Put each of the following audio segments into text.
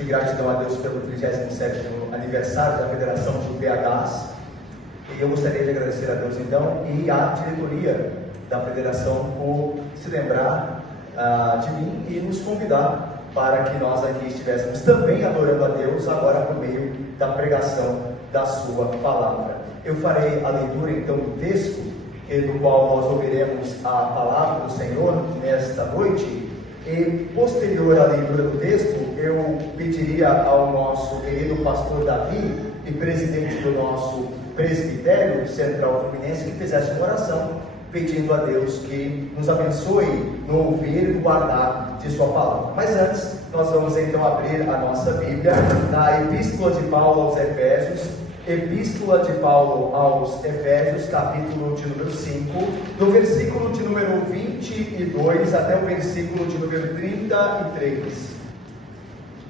de gratidão a Deus pelo 37º aniversário da Federação de UPHs. E eu gostaria de agradecer a Deus então e à diretoria da Federação por se lembrar de mim e nos convidar para que nós aqui estivéssemos também adorando a Deus agora por meio da pregação da sua palavra. Eu farei a leitura então do texto do qual nós ouviremos a palavra do Senhor nesta noite. E posterior à leitura do texto, eu pediria ao nosso querido pastor Davi e presidente do nosso presbitério central fluminense que fizesse uma oração, pedindo a Deus que nos abençoe no ouvir e guardar de sua palavra. Mas antes, nós vamos então abrir a nossa Bíblia na Epístola de Paulo aos Efésios, capítulo de número 5, do versículo de número 22 até o versículo de número 33.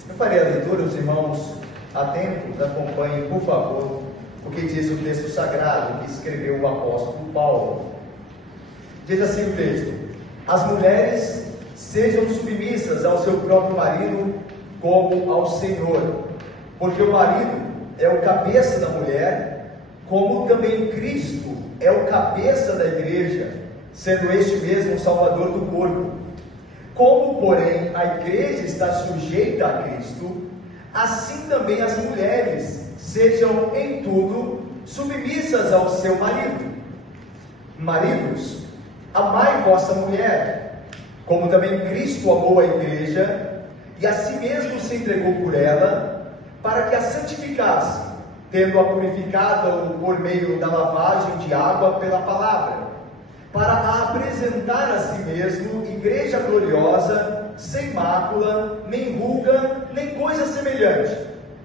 Eu farei a leitura, os irmãos atentos, acompanhem, por favor, o que diz o texto sagrado que escreveu o apóstolo Paulo. Diz assim o texto: as mulheres sejam submissas ao seu próprio marido como ao Senhor, porque o marido é o cabeça da mulher, como também Cristo é o cabeça da igreja, sendo este mesmo o Salvador do corpo. Como, porém, a igreja está sujeita a Cristo, assim também as mulheres sejam em tudo submissas ao seu marido. Maridos, amai vossa mulher, como também Cristo amou a igreja, e a si mesmo se entregou por ela, para que a santificasse, tendo-a purificado por meio da lavagem de água pela palavra, para a apresentar a si mesmo igreja gloriosa, sem mácula, nem ruga, nem coisa semelhante,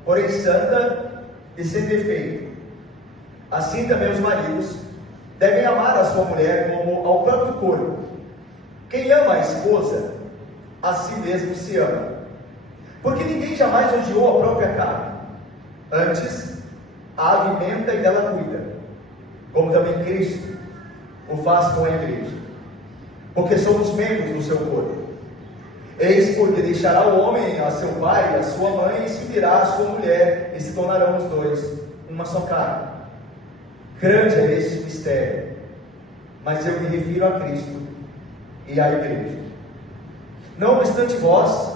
porém santa e sem defeito. Assim também os maridos devem amar a sua mulher como ao próprio corpo. Quem ama a esposa, a si mesmo se ama. Porque ninguém jamais odiou a própria carne, antes a alimenta e dela cuida, como também Cristo o faz com a igreja, porque somos membros do seu corpo. Eis porque deixará o homem a seu pai e a sua mãe, e se unirá à sua mulher, e se tornarão os dois uma só carne. Grande é este mistério, mas eu me refiro a Cristo e à igreja. Não obstante vós,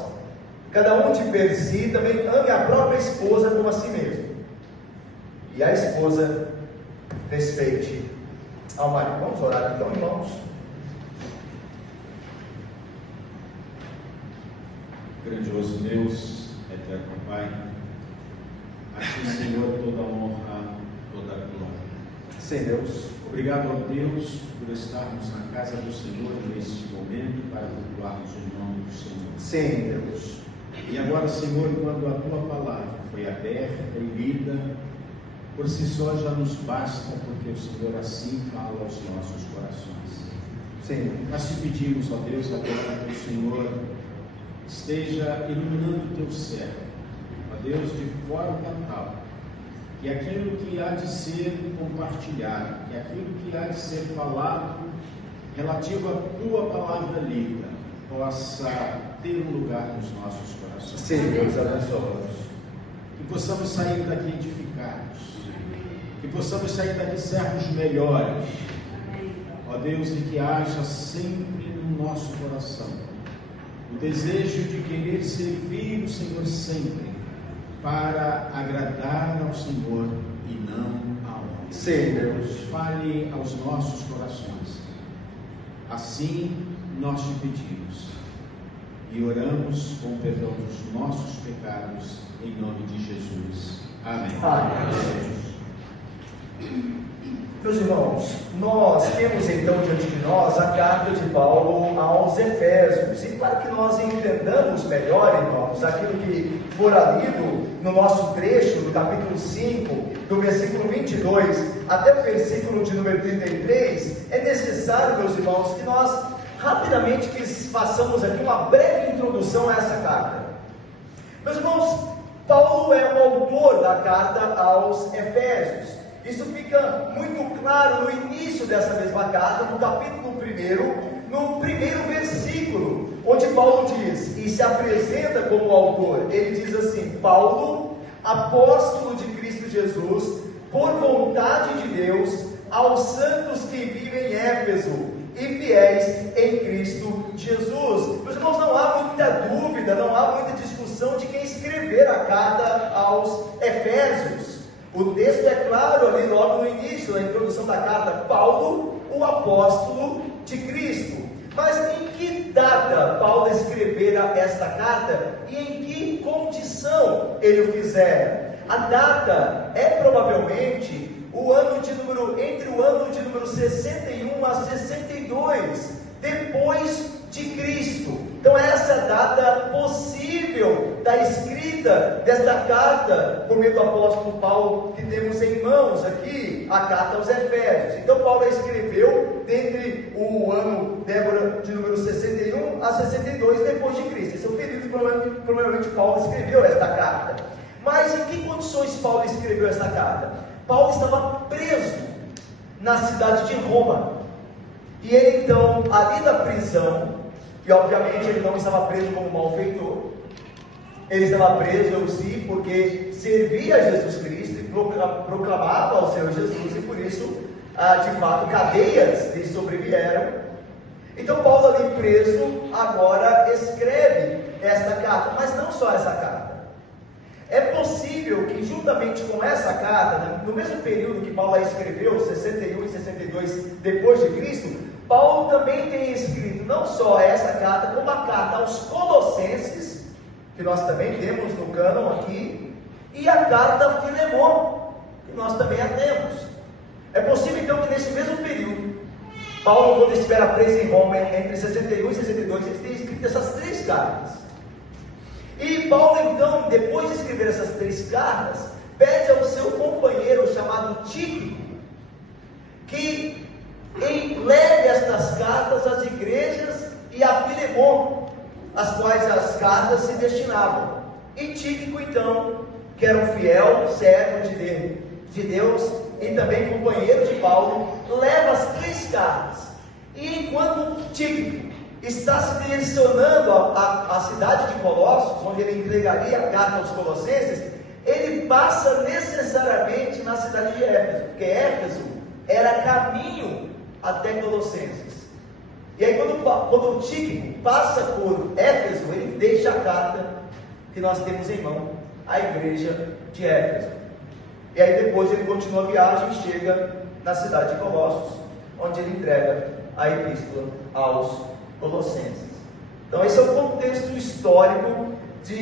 cada um de per si também ame a própria esposa como a si mesmo, e a esposa respeite ao marido. Vamos orar então, irmãos. Grandioso Deus, eterno Pai, a Ti, Senhor, toda a honra, toda a glória. Sim, Deus. Obrigado a Deus por estarmos na casa do Senhor neste momento para cultuarmos o nome do Senhor. Sim, Deus. E agora, Senhor, quando a Tua palavra foi aberta e lida, por si só já nos basta, porque o Senhor assim fala aos nossos corações. Sim. Nós te pedimos, ó Deus, agora que o Senhor esteja iluminando o Teu servo, ó Deus, de forma tal que aquilo que há de ser compartilhado, que aquilo que há de ser falado relativo à Tua palavra lida, possa ter um lugar nos nossos corações. Sim, Deus abençoe. Que possamos sair daqui edificados, que possamos sair daqui servos melhores, ó Deus, e que haja sempre no nosso coração o desejo de querer servir o Senhor sempre, para agradar ao Senhor e não ao homem. Sim, Deus. Fale aos nossos corações. Assim nós te pedimos e oramos com o perdão dos nossos pecados, em nome de Jesus. Amém. Amém. Meus irmãos, nós temos então diante de nós a carta de Paulo aos Efésios, e para que nós entendamos melhor, irmãos, aquilo que fora lido no nosso trecho, do capítulo 5, do versículo 22 até o versículo de número 33, é necessário, meus irmãos, que nós rapidamente façamos aqui uma breve introdução a essa carta. Meus irmãos, Paulo é o autor da carta aos Efésios. Isso fica muito claro no início dessa mesma carta, no capítulo 1, no primeiro versículo, onde Paulo diz, e se apresenta como autor, ele diz assim: Paulo, apóstolo de Cristo Jesus, por vontade de Deus, aos santos que vivem em Éfeso e fiéis em Cristo Jesus. Meus irmãos, não há muita dúvida, não há muita discussão de quem escrever a carta aos Efésios. O texto é claro ali logo no início, na introdução da carta: Paulo, o apóstolo de Cristo. Mas em que data Paulo escrevera esta carta e em que condição ele o fizera? A data é provavelmente entre o ano de número 61 a 62 depois de Cristo. Então essa é a data possível da escrita desta carta por meio do apóstolo Paulo, que temos em mãos aqui, a carta aos Efésios. Então Paulo escreveu entre o ano de número 61 a 62 depois de Cristo. Esse é o período que provavelmente Paulo escreveu esta carta. Mas em que condições Paulo escreveu esta carta? Paulo estava preso na cidade de Roma. E ele então, ali da prisão, e obviamente ele não estava preso como malfeitor, ele estava preso, eu sim, porque servia a Jesus Cristo e proclamava ao Senhor Jesus, e por isso, de fato, cadeias lhe sobrevieram. Então Paulo ali preso, agora escreve esta carta, mas não só essa carta. É possível que juntamente com essa carta, no mesmo período que Paulo a escreveu, 61 e 62 depois de Cristo, Paulo também tenha escrito não só essa carta, como a carta aos Colossenses, que nós também temos no cânon aqui, e a carta a Filemon, que nós também a temos. É possível então que nesse mesmo período, Paulo, quando estiver preso em Roma, entre 61 e 62, ele tenha escrito essas 3 cartas. E Paulo então, depois de escrever essas 3 cartas, pede ao seu companheiro chamado Tíquico, que leve estas cartas às igrejas e a Filemon, às quais as cartas se destinavam. E Tíquico então, que era um fiel servo de Deus e também companheiro de Paulo, leva as 3 cartas. E enquanto Tíquico está se direcionando à cidade de Colossos, onde ele entregaria a carta aos Colossenses, ele passa necessariamente na cidade de Éfeso, porque Éfeso era caminho até Colossenses. E aí quando Tíquico passa por Éfeso, ele deixa a carta que nós temos em mão, à igreja de Éfeso. E aí depois ele continua a viagem e chega na cidade de Colossos, onde ele entrega a epístola aos Colossenses. Então esse é o contexto histórico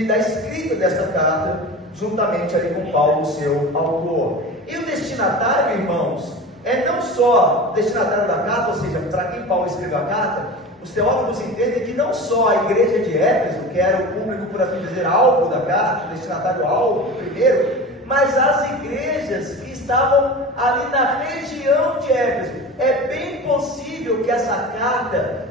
da escrita desta carta, juntamente ali com Paulo, seu autor. E o destinatário, irmãos, é não só o destinatário da carta, ou seja, para quem Paulo escreveu a carta, os teólogos entendem que não só a igreja de Éfeso, que era o público, por assim dizer, alvo da carta, o destinatário alvo primeiro, mas as igrejas que estavam ali na região de Éfeso. É bem possível que essa carta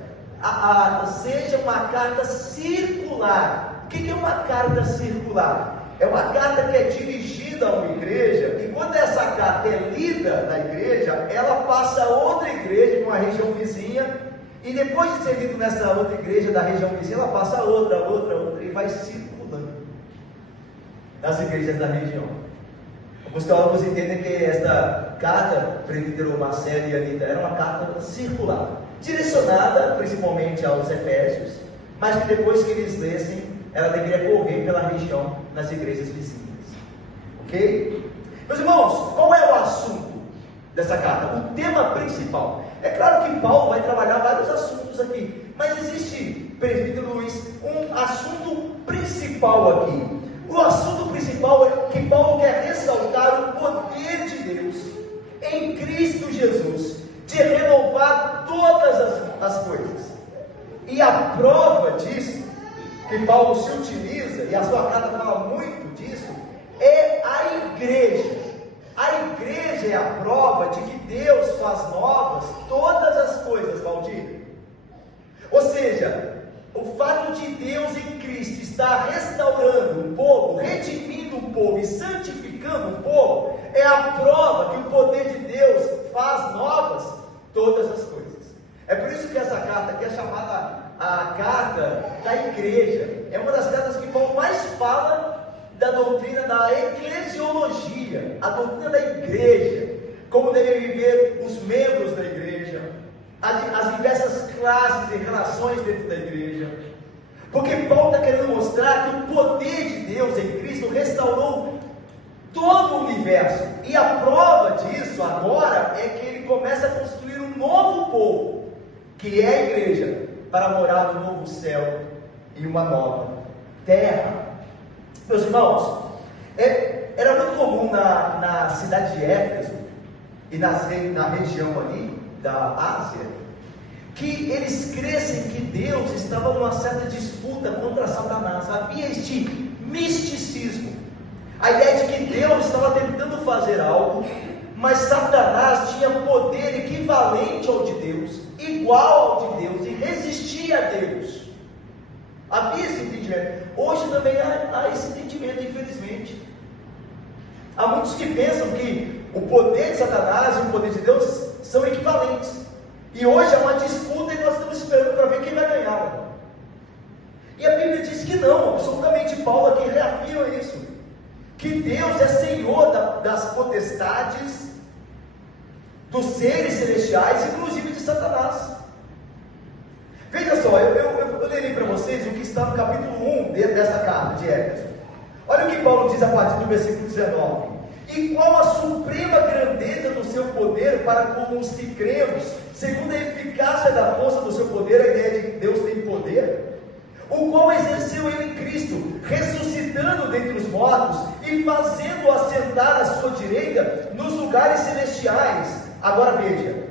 seja uma carta circular. O que é uma carta circular? É uma carta que é dirigida a uma igreja, e quando essa carta é lida na igreja, ela passa a outra igreja de uma região vizinha, e depois de ser lida nessa outra igreja da região vizinha, ela passa a outra, e vai circulando nas igrejas da região. Os teólogos entendem que esta carta, presbítero Marcelo e Anita, era uma carta circular, direcionada principalmente aos Efésios, mas que depois que eles lessem, ela deveria correr pela região nas igrejas vizinhas. Ok? Meus irmãos, qual é o assunto dessa carta? O tema principal. É claro que Paulo vai trabalhar vários assuntos aqui, mas existe, presbítero Luiz, um assunto principal aqui. O assunto principal é que Paulo quer ressaltar o poder de Deus em Cristo Jesus, de renovar todas as coisas. E a prova disso, que Paulo se utiliza, e a sua carta fala muito disso, é a igreja. A igreja é a prova de que Deus faz novas todas as coisas, Valdir. Ou seja, o fato de Deus em Cristo estar restaurando o povo, redimindo o povo e santificando o povo, é a prova que o poder de Deus faz novas todas as coisas. É por isso que que essa carta aqui é chamada a carta da igreja. É uma das cartas que Paulo mais fala da doutrina da eclesiologia, a doutrina da igreja, como devem viver os membros da igreja, as diversas classes e relações dentro da igreja. Porque Paulo está querendo mostrar que o poder de Deus em Cristo restaurou todo o universo. E a prova disso agora é que ele começa a construir um novo povo, que é a igreja, para morar no novo céu e uma nova terra. Meus irmãos, era muito comum na cidade de Éfeso e na região ali da Ásia, que eles crescem que Deus estava numa certa disputa contra Satanás. Havia este misticismo, a ideia de que Deus estava tentando fazer algo, mas Satanás tinha poder equivalente ao de Deus, igual ao de Deus, e resistia a Deus. Havia esse entendimento. Hoje também há esse entendimento, infelizmente. Há muitos que pensam que o poder de Satanás e o poder de Deus são equivalentes. E hoje é uma disputa e nós estamos esperando para ver quem vai ganhar. E a Bíblia diz que não, absolutamente. Paulo aqui reafirma isso, que Deus é Senhor das potestades, dos seres celestiais, inclusive de Satanás. Veja só, eu lerei para vocês o que está no capítulo 1 dessa carta de Éfeso. Olha o que Paulo diz a partir do versículo 19: e qual a suprema grandeza do seu poder para com os que cremos, segundo a eficácia da força do seu poder. A ideia de que Deus tem poder, o qual exerceu ele em Cristo, ressuscitando dentre os mortos e fazendo-o assentar à sua direita nos lugares celestiais. Agora veja: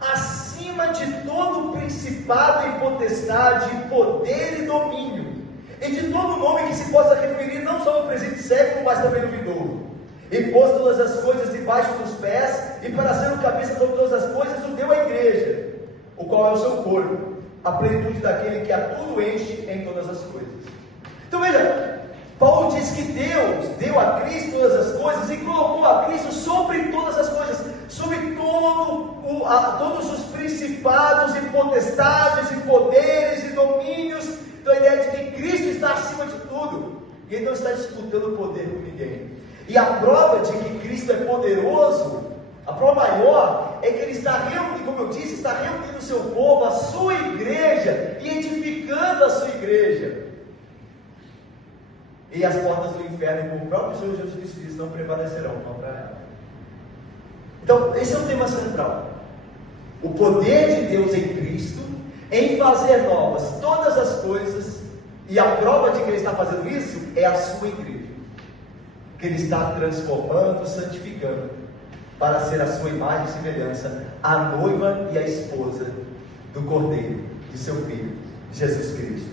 acima de todo principado e potestade, poder e domínio, e de todo nome que se possa referir não só no presente século, mas também no vindouro. E pôs todas as coisas debaixo dos pés, e para ser o cabeça sobre todas as coisas, o deu à igreja, o qual é o seu corpo, a plenitude daquele que a tudo enche em todas as coisas. Então veja, Paulo diz que Deus deu a Cristo todas as coisas e colocou a Cristo sobre todas as coisas, sobre todos os principados e potestades e poderes e domínios. Então a ideia de que Cristo está acima de tudo, e Ele não está disputando poder com ninguém. E a prova de que Cristo é poderoso, a prova maior, é que Ele está reunindo, como eu disse, está reunindo o seu povo, a sua igreja, e edificando a sua igreja. E as portas do inferno, como o próprio Senhor Jesus Cristo diz, não prevalecerão contra ela. Então, esse é o tema central. O poder de Deus em Cristo, em fazer novas todas as coisas, e a prova de que Ele está fazendo isso é a sua igreja, que Ele está transformando, santificando, para ser a sua imagem e semelhança, a noiva e a esposa do Cordeiro, de seu Filho, Jesus Cristo.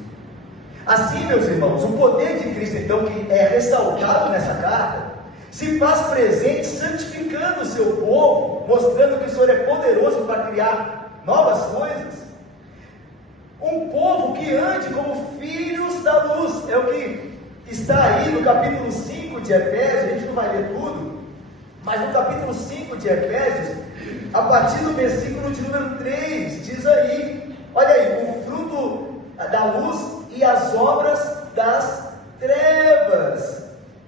Assim, meus irmãos, o poder de Cristo, então, que é ressaltado nessa carta, se faz presente santificando o seu povo, mostrando que o Senhor é poderoso para criar novas coisas. Um povo que ande como filhos da luz, é o que está aí no capítulo 5 de Efésios. A gente não vai ler tudo, mas no capítulo 5 de Efésios, a partir do versículo de número 3, diz aí, olha aí, o fruto da luz e as obras das trevas.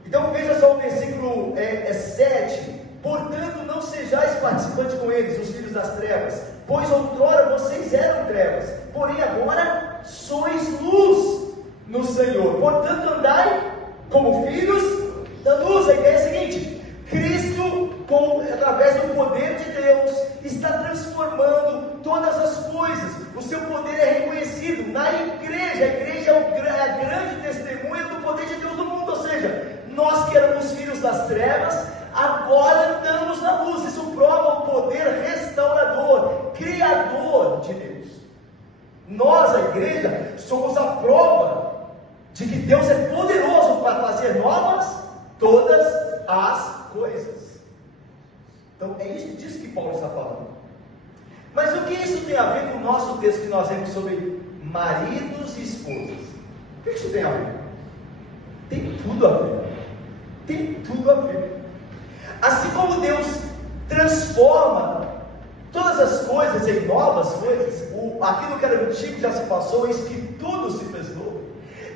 Então veja só o versículo 7, portanto não sejais participantes com eles, os filhos das trevas, pois outrora vocês eram trevas, porém agora sois luz no Senhor, portanto andai como filhos da luz. A ideia é a seguinte: Cristo, através do poder de Deus, está transformando todas as coisas. O seu poder é reconhecido na igreja. A igreja é a grande testemunha do poder de Deus no mundo. Ou seja, nós que éramos filhos das trevas, agora andamos na luz. Isso prova o poder restaurador, criador de Deus. Nós, a igreja, somos a prova de que Deus é poderoso para fazer novas todas as coisas. Então é disso que Paulo está falando. Mas o que isso tem a ver com o nosso texto que nós vemos sobre maridos e esposas? O que isso tem a ver? Tem tudo a ver. Tem tudo a ver. Assim como Deus transforma todas as coisas em novas coisas, aquilo que era antigo já se passou, eis que tudo se fez novo.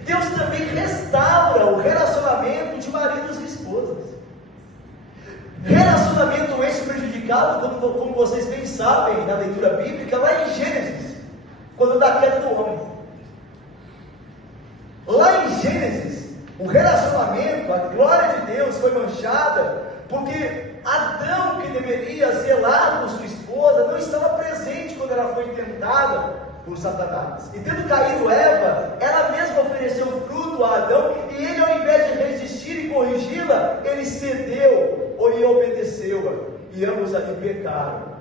Deus também restaura o relacionamento de maridos e esposas. Relacionamento esse prejudicado, como vocês bem sabem na leitura bíblica, lá em Gênesis, quando dá queda do homem. Lá em Gênesis, o relacionamento, a glória de Deus foi manchada, porque Adão, que deveria zelar por sua esposa, não estava presente quando ela foi tentada por Satanás. E tendo caído Eva, ela mesma ofereceu fruto a Adão, e ele, ao invés de resistir e corrigi-la, ele cedeu e obedeceu-a, e ambos ali pecaram.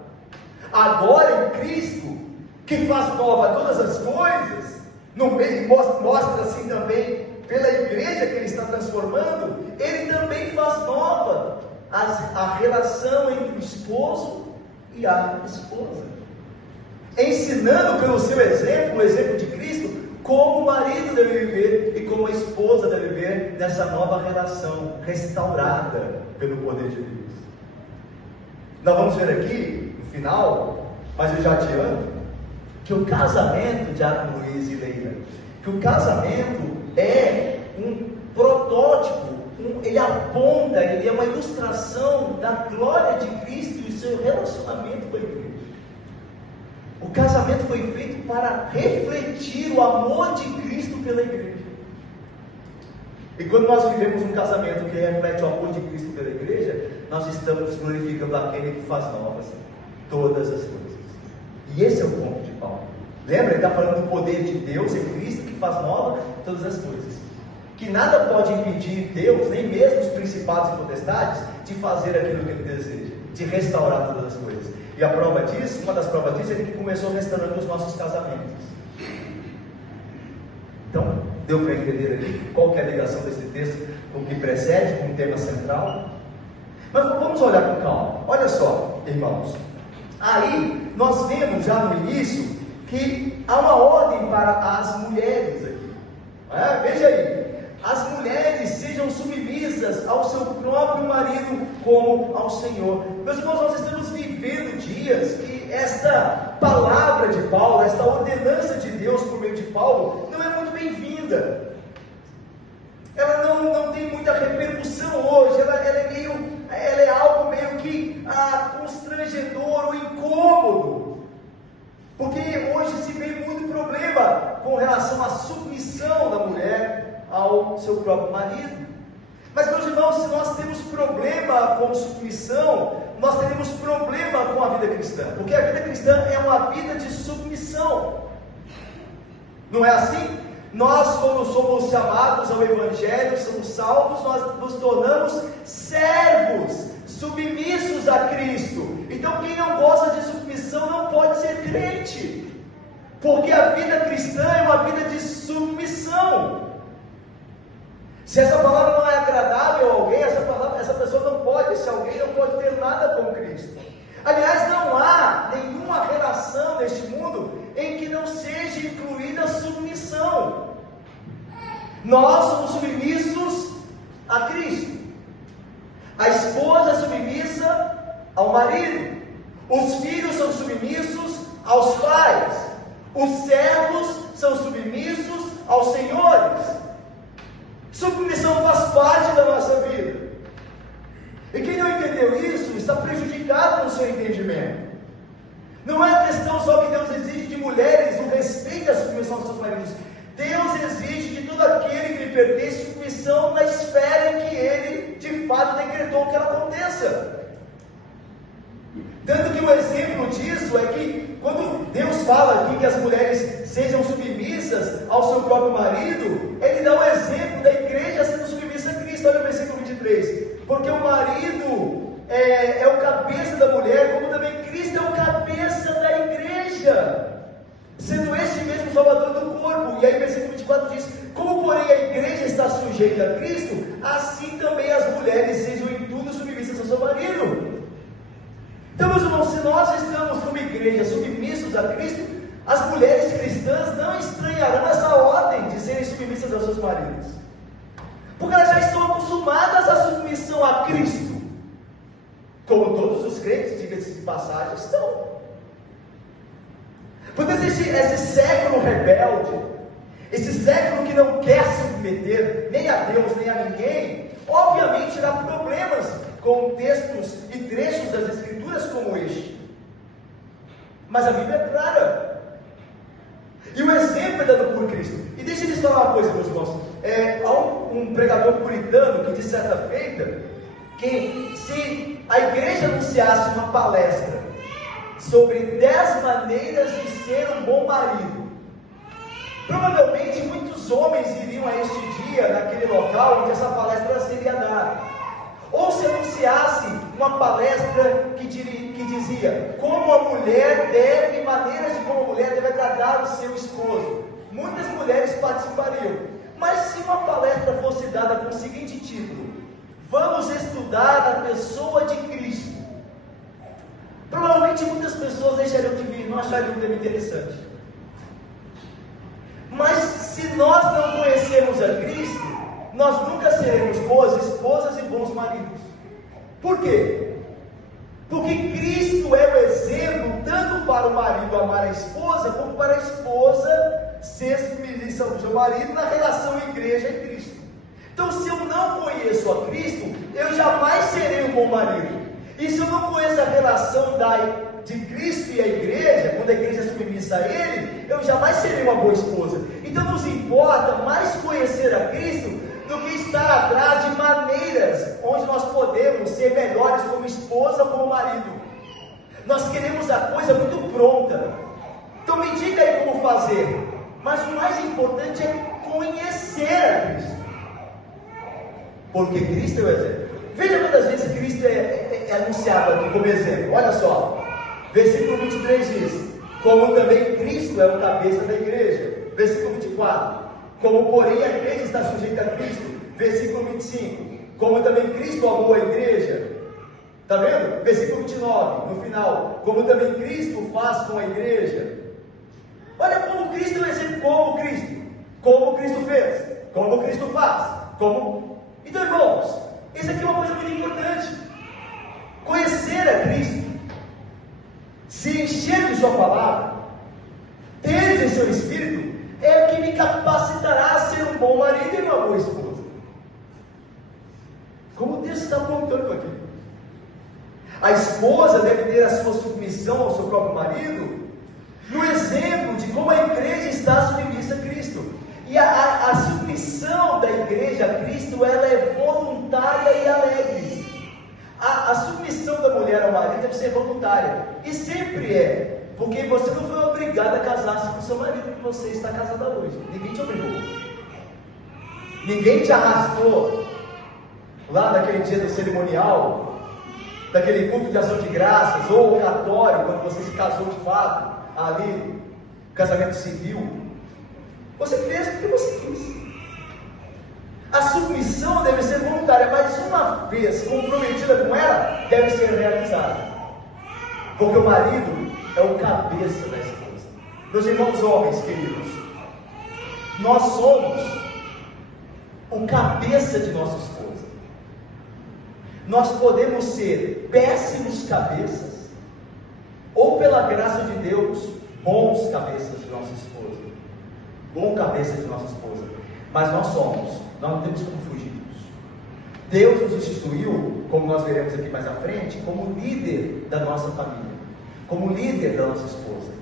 Agora em Cristo, que faz nova todas as coisas, no meio, mostra assim também pela igreja que ele está transformando, ele também faz nova a relação entre o esposo e a esposa, ensinando pelo seu exemplo, o exemplo de Cristo, como o marido deve viver e como a esposa deve viver nessa nova relação restaurada pelo poder de Deus. Nós vamos ver aqui no final, mas eu já adianto, que o casamento, Diácono Luiz e Leila, que o casamento é um protótipo, ele aponta, ele é uma ilustração da glória de Cristo e o seu relacionamento com a igreja. O casamento foi feito para refletir o amor de Cristo pela igreja. E quando nós vivemos um casamento que reflete o amor de Cristo pela igreja, nós estamos glorificando aquele que faz novas todas as coisas. E esse é o ponto de Paulo. Lembra? Ele está falando do poder de Deus em Cristo que faz nova todas as coisas. Que nada pode impedir Deus, nem mesmo os principados e potestades, de fazer aquilo que Ele deseja, de restaurar todas as coisas. E a prova disso, uma das provas disso, é que Ele começou restaurando os nossos casamentos. Então, deu para entender aqui qual que é a ligação desse texto com o que precede, com o tema central? Mas vamos olhar com calma. Olha só, irmãos. Aí, nós vemos já no início que há uma ordem para as mulheres aqui. Veja aí. As mulheres sejam submissas ao seu próprio marido como ao Senhor. Meus irmãos, nós estamos vivendo dias que esta palavra de Paulo, esta ordenança de Deus por meio de Paulo, não é muito bem-vinda. Ela não tem muita repercussão hoje. Ela é algo meio que constrangedor ou incômodo. Porque hoje se vê muito problema com relação à submissão da mulher ao seu próprio marido. Mas, meus irmãos, se nós temos problema com submissão, nós teremos problema com a vida cristã, porque a vida cristã é uma vida de submissão. Não é assim? Nós, quando somos chamados ao Evangelho, somos salvos, nós nos tornamos servos, submissos a Cristo. Então, quem não gosta de submissão não pode ser crente, porque a vida cristã é uma vida de submissão. Se essa palavra não é agradável a alguém, essa pessoa não pode, esse alguém não pode ter nada com Cristo. Aliás, não há nenhuma relação neste mundo em que não seja incluída a submissão. Nós somos submissos a Cristo. A esposa é submissa ao marido. Os filhos são submissos aos pais. Os servos são submissos aos senhores. Submissão faz parte da nossa vida. E quem não entendeu isso está prejudicado no seu entendimento. Não é questão só que Deus exige de mulheres o respeito à submissão aos seus maridos. Deus exige de todo aquele que lhe pertence submissão na esfera em que Ele de fato decretou que ela aconteça. Tanto que um exemplo disso é que quando Deus fala aqui que as mulheres sejam submissas ao seu próprio marido, Ele dá um exemplo da igreja sendo submissa a Cristo. Olha o versículo 23. Porque o marido é o cabeça da mulher, como também Cristo é o cabeça da igreja, sendo este mesmo o salvador do corpo. E aí o versículo 24 diz: como porém a igreja está sujeita a Cristo, assim também as mulheres sejam em tudo submissas ao seu marido. Então, meus irmãos, se nós estamos como igreja submissos a Cristo, as mulheres cristãs não estranharão essa ordem de serem submissas aos seus maridos, porque elas já estão acostumadas à submissão a Cristo, como todos os crentes, diga-se de passagem, estão. Portanto, esse século rebelde, esse século que não quer se submeter nem a Deus nem a ninguém, obviamente terá problemas com textos e trechos das Escrituras como este. Mas a Bíblia é clara. E o exemplo é dado por Cristo. E deixa eu lhes falar uma coisa, meus irmãos. Há um pregador puritano que disse certa feita que se a igreja anunciasse uma palestra sobre 10 maneiras de ser um bom marido, provavelmente muitos homens iriam a este dia, naquele local onde essa palestra seria dada. Ou se anunciasse uma palestra que dizia como a mulher deve, maneiras de como a mulher deve agradar o seu esposo, muitas mulheres participariam. Mas se uma palestra fosse dada com o seguinte título: vamos estudar a pessoa de Cristo, provavelmente muitas pessoas deixariam de vir, não achariam um tema interessante. Mas se nós não conhecemos a Cristo, nós nunca seremos boas esposas e bons maridos. Por quê? Porque Cristo é o exemplo tanto para o marido amar a esposa, como para a esposa ser submissa ao seu marido na relação igreja e Cristo. Então, se eu não conheço a Cristo, eu jamais serei um bom marido. E se eu não conheço a relação de Cristo e a igreja, quando a igreja é submissa a Ele, eu jamais serei uma boa esposa. Então nos importa mais conhecer a Cristo do que estar atrás de maneiras onde nós podemos ser melhores como esposa ou como marido. Nós queremos a coisa muito pronta. Então me diga aí como fazer. Mas o mais importante é conhecer a Cristo. Porque Cristo é o exemplo. Veja quantas vezes Cristo é anunciado aqui como exemplo. Olha só, versículo 23 diz: como também Cristo é o cabeça da igreja. Versículo 24: como porém a igreja está sujeita a Cristo. Versículo 25: como também Cristo amou a igreja. Está vendo? Versículo 29, no final: como também Cristo faz com a igreja. Olha como Cristo é o exemplo, como Cristo fez, como Cristo faz, como... Então, irmãos, isso aqui é uma coisa muito importante. Conhecer a Cristo, se encher de sua palavra, ter em seu espírito, é o que me capacitará a ser um bom marido e uma boa esposa. Como o texto está apontando aqui. A esposa deve ter a sua submissão ao seu próprio marido no exemplo de como a igreja está submissa a Cristo. E a submissão da igreja a Cristo, ela é voluntária e alegre. A submissão da mulher ao marido deve ser voluntária. E sempre é. Porque você não foi obrigado a casar-se com seu marido, que você está casada hoje. Ninguém te obrigou. Ninguém te arrastou lá naquele dia do cerimonial, daquele culto de ação de graças, ou oratório, quando você se casou de fato, ali, casamento civil. Você fez porque você quis. A submissão deve ser voluntária, mas uma vez comprometida com ela, deve ser realizada. Porque o marido é o cabeça da esposa. Meus irmãos homens queridos, nós somos o cabeça de nossa esposa. Nós podemos ser péssimos cabeças, ou pela graça de Deus, bons cabeças de nossa esposa. Bom cabeça de nossa esposa. Mas nós não temos como fugir disso. Deus nos instituiu, como nós veremos aqui mais à frente, como líder da nossa família, como líder da nossa esposa.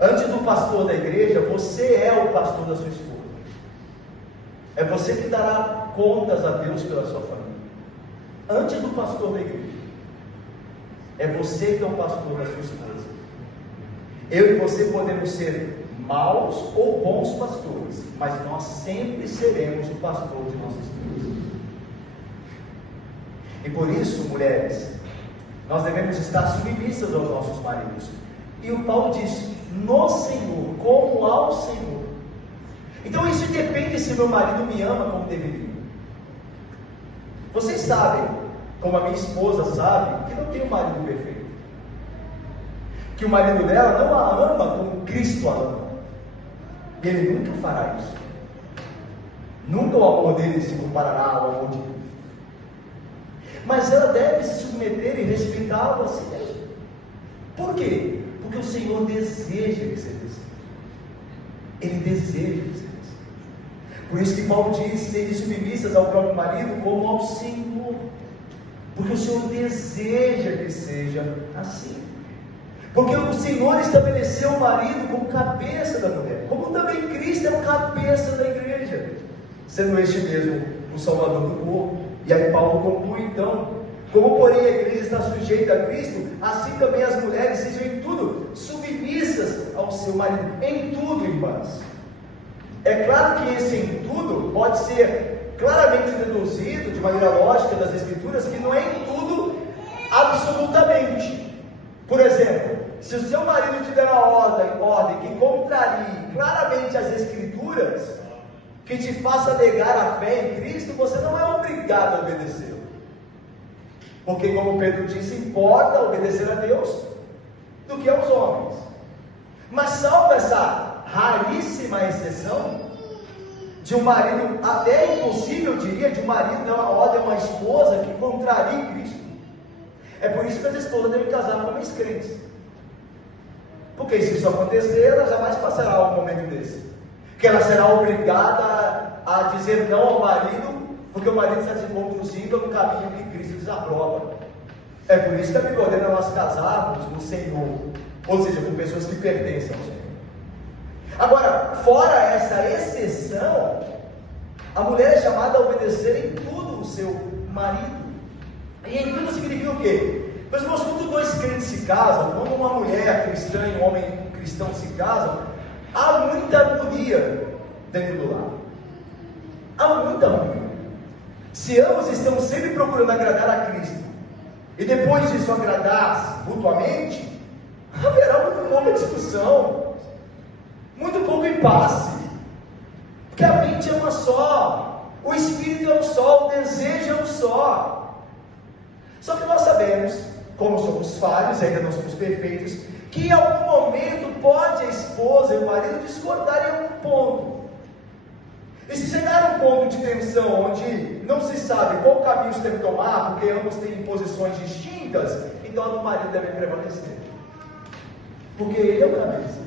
Antes do pastor da igreja, você é o pastor da sua esposa. É você que dará contas a Deus pela sua família. Antes do pastor da igreja, é você que é o pastor da sua esposa. Eu e você podemos ser maus ou bons pastores, mas nós sempre seremos o pastor de nossa esposa. E por isso, mulheres, nós devemos estar submissas aos nossos maridos. E o Paulo diz: no Senhor, como ao Senhor. Então isso depende se meu marido me ama como deveria. Vocês sabem, como a minha esposa sabe, que não tem um marido perfeito, que o marido dela não a ama como Cristo a ama. E ele nunca fará isso. Nunca o amor dele se comparará ao amor de Deus. Mas ela deve se submeter e respeitá-lo assim mesmo. Por quê? Porque o Senhor deseja que seja assim. Ele deseja que seja assim. Por isso que Paulo diz: sede submissas ao próprio marido como ao Senhor. Porque o Senhor deseja que seja assim. Porque o Senhor estabeleceu o marido como cabeça da mulher, como também Cristo é o cabeça da igreja, sendo este mesmo o Salvador do corpo. E aí Paulo conclui então: como porém a igreja está sujeita a Cristo, assim também as mulheres sejam em tudo submissas ao seu marido. Em tudo, irmãs. É claro que esse em tudo pode ser claramente deduzido de maneira lógica das Escrituras, que não é em tudo absolutamente. Por exemplo, se o seu marido te der uma ordem que contrarie claramente as Escrituras, que te faça negar a fé em Cristo, você não é obrigado a obedecê-lo. Porque, como Pedro disse, importa obedecer a Deus do que aos homens. Mas salvo essa raríssima exceção de um marido, até impossível, eu diria, de um marido dar uma ordem a uma esposa que contrarie Cristo. É por isso que as esposas devem casar com homens crentes. Porque se isso acontecer, ela jamais passará um momento desse. Que ela será obrigada a dizer não ao marido, porque o marido está se conduzindo no caminho que Cristo desaprova. É por isso que a Bíblia ordena nós casarmos no Senhor, ou seja, com pessoas que pertencem ao Senhor. Agora, fora essa exceção, a mulher é chamada a obedecer em tudo o seu marido. E em tudo significa o quê? Meus irmãos, quando dois crentes se casam, quando uma mulher cristã e um homem cristão se casam, há muita harmonia dentro do lar. Há muita harmonia. Se ambos estão sempre procurando agradar a Cristo, e depois disso agradar-se mutuamente, haverá muito pouca discussão, muito pouco impasse, porque a mente é uma só, o espírito é um só, o desejo é um só. Só que nós sabemos, como somos falhos, ainda não somos perfeitos, que em algum momento pode a esposa e o marido discordarem em algum ponto. E se chegar a um ponto de tensão onde não se sabe qual caminho se deve tomar, porque ambos têm posições distintas, então a do marido deve prevalecer, porque ele é o cabeça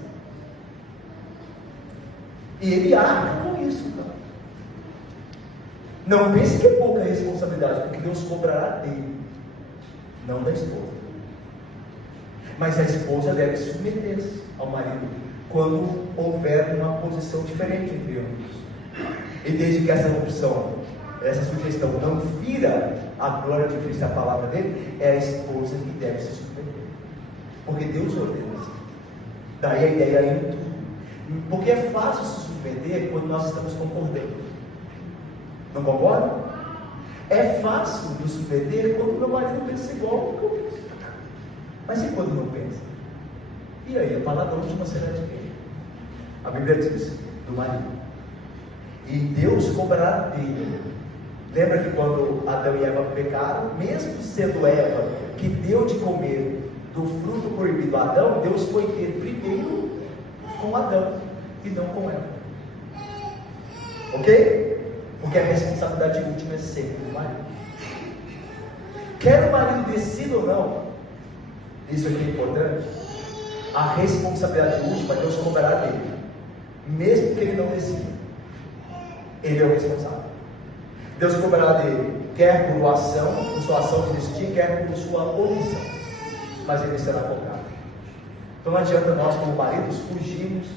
e ele arca com isso, cara. Não pense que é pouca responsabilidade, porque Deus cobrará dele, não da esposa. Mas a esposa deve submeter-se ao marido quando houver uma posição diferente entre ambos. E desde que essa opção, essa sugestão não fira a glória de Cristo, a palavra dele, é a esposa que deve se submeter. Porque Deus ordena assim. Daí a ideia em tudo. Porque é fácil se submeter quando nós estamos concordando. Não concorda? É fácil nos submeter quando meu marido pensa igual ao que eu penso. Mas e quando não pensa? E aí, a palavra última será de quem? A Bíblia diz: do marido. E Deus cobrará dele. Lembra que quando Adão e Eva pecaram, mesmo sendo Eva que deu de comer do fruto proibido a Adão, Deus foi ter primeiro com Adão e não com Eva. Ok? Porque a responsabilidade última é sempre do marido. Quer o marido decida ou não, isso aqui é importante, a responsabilidade última Deus cobrará dele, mesmo que ele não decida. Ele é o responsável. Deus cobrará dele, quer por sua ação de decidir, quer por sua omissão, mas ele será cobrado. Então não adianta nós, como maridos, fugirmos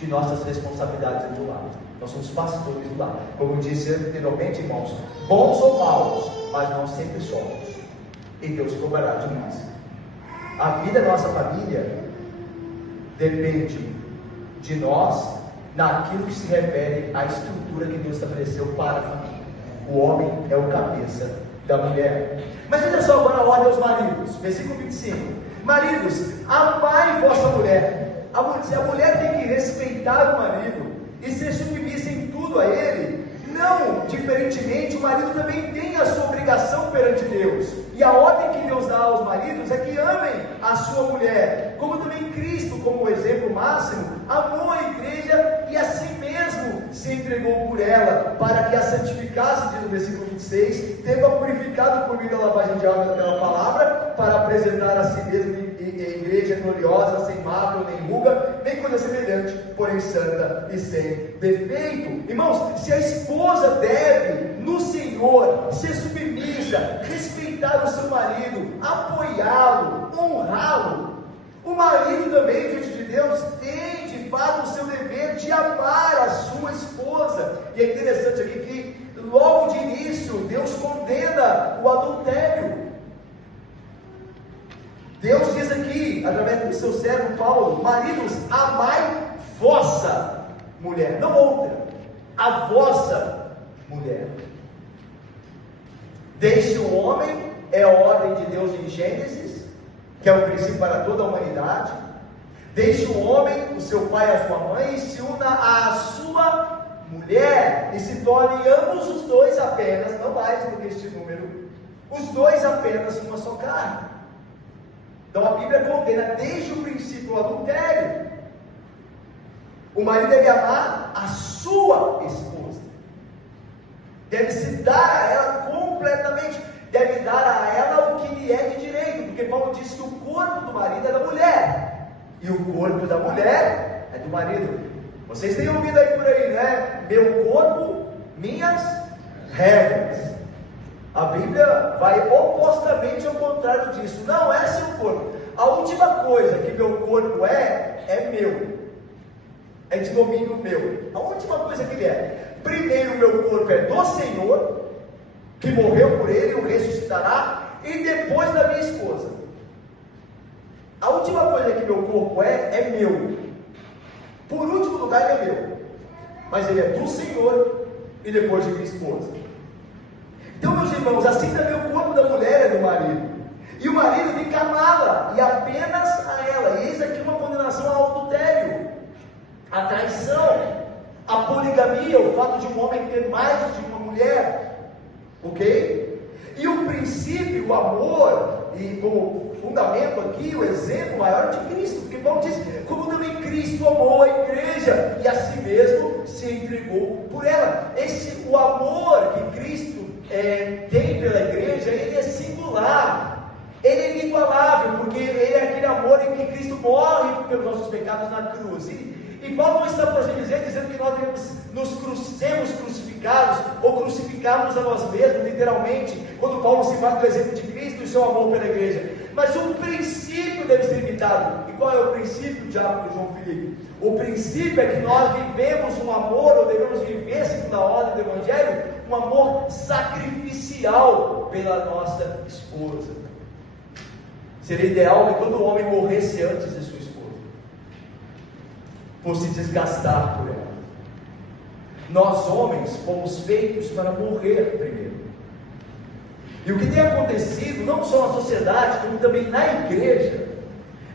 de nossas responsabilidades do lar. Nós somos pastores do lar. Como eu disse anteriormente, irmãos, bons ou maus, mas não sempre somos. E Deus cobrará de nós. A vida da nossa família depende de nós naquilo que se refere à estrutura que Deus estabeleceu para a família. O homem é o cabeça da mulher. Mas veja só agora a ordem aos maridos, versículo 25. Maridos, amai vossa mulher. A mulher tem que respeitar o marido e ser submissa em tudo a ele. Não, diferentemente, o marido também tem a sua obrigação perante Deus. E a ordem que Deus dá aos maridos é que amem a sua mulher, como também Cristo, como exemplo máximo, amou a igreja e a si mesmo se entregou por ela, para que a santificasse, diz no versículo 26, tendo-a purificado por meio da lavagem de água daquela palavra, para apresentar a si mesmo em igreja gloriosa, sem mácula, nem ruga, nem coisa semelhante, porém santa e sem defeito. Irmãos, se a esposa deve, no Senhor, ser submissa, respeitar o seu marido, apoiá-lo, honrá-lo, o marido também, diante de Deus, tem de fato o seu dever de amar a sua esposa. E é interessante aqui que, logo de início, Deus condena o adultério. Deus diz aqui, através do seu servo Paulo: maridos, amai vossa mulher, não outra, a vossa mulher. Deixe o homem, é a ordem de Deus em Gênesis, que é o princípio para toda a humanidade. Deixe o homem, o seu pai e a sua mãe, e se una à sua mulher, e se tornem ambos os dois apenas, não mais do que este número, os dois apenas uma só carne. Então a Bíblia condena desde o princípio o adultério. O marido deve amar a sua esposa, deve se dar a ela completamente, deve dar a ela o que lhe é de direito, porque Paulo diz que o corpo do marido é da mulher, e o corpo da mulher é do marido. Vocês têm ouvido aí por aí, né? Meu corpo, minhas regras. A Bíblia vai opostamente ao contrário disso. Não é seu corpo. A última coisa que meu corpo é meu. É de domínio meu. A última coisa que ele é. Primeiro, meu corpo é do Senhor, que morreu por ele, o ressuscitará, e depois da minha esposa. A última coisa que meu corpo é meu. Por último lugar, ele é meu. Mas ele é do Senhor e depois de minha esposa. Então, meus irmãos, assim também o corpo da mulher é do marido. E o marido tem que amá-la, e apenas a ela. E eis aqui uma condenação ao adultério, à traição, à poligamia, o fato de um homem ter mais de uma mulher. Ok? E o princípio, o amor, e como fundamento aqui, o exemplo maior de Cristo. Porque Paulo diz, como também Cristo amou a igreja, e a si mesmo se entregou por ela. O amor que Cristo tem pela igreja, ele é singular, ele é inigualável, porque ele é aquele amor em que Cristo morre pelos nossos pecados na cruz. E Paulo não está dizendo que nós devemos sermos crucificados, ou crucificarmos a nós mesmos, literalmente, quando Paulo se fala do exemplo de Cristo e seu amor pela igreja. Mas o princípio deve ser imitado. E qual é o princípio, diácono João Felipe? O princípio é que nós vivemos um amor, ou devemos viver, segundo a ordem do Evangelho, um amor sacrificial pela nossa esposa. Seria ideal que todo homem morresse antes de sua esposa, por se desgastar por ela. Nós homens fomos feitos para morrer primeiro. E o que tem acontecido, não só na sociedade, como também na igreja,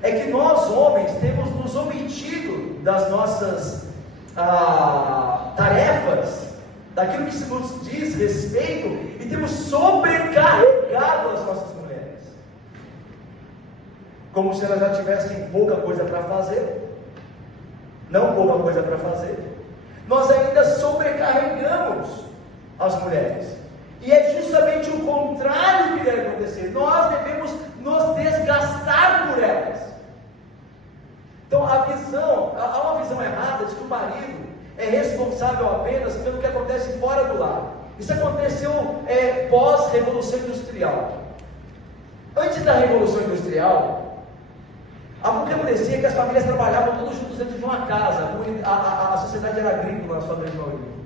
é que nós homens temos nos omitido das nossas tarefas, daquilo que se nos diz respeito, e temos sobrecarregado as nossas mulheres, como se elas já tivessem pouca coisa para fazer. Não pouca coisa para fazer. Nós ainda sobrecarregamos as mulheres. E é justamente o contrário que deve acontecer. Nós devemos nos desgastar por elas. Então há uma visão errada de que o marido é responsável apenas pelo que acontece fora do lar. Isso aconteceu pós-revolução industrial. Antes da revolução industrial, o que acontecia é que as famílias trabalhavam todos juntos dentro de uma casa. A sociedade era agrícola na sua grande maioria.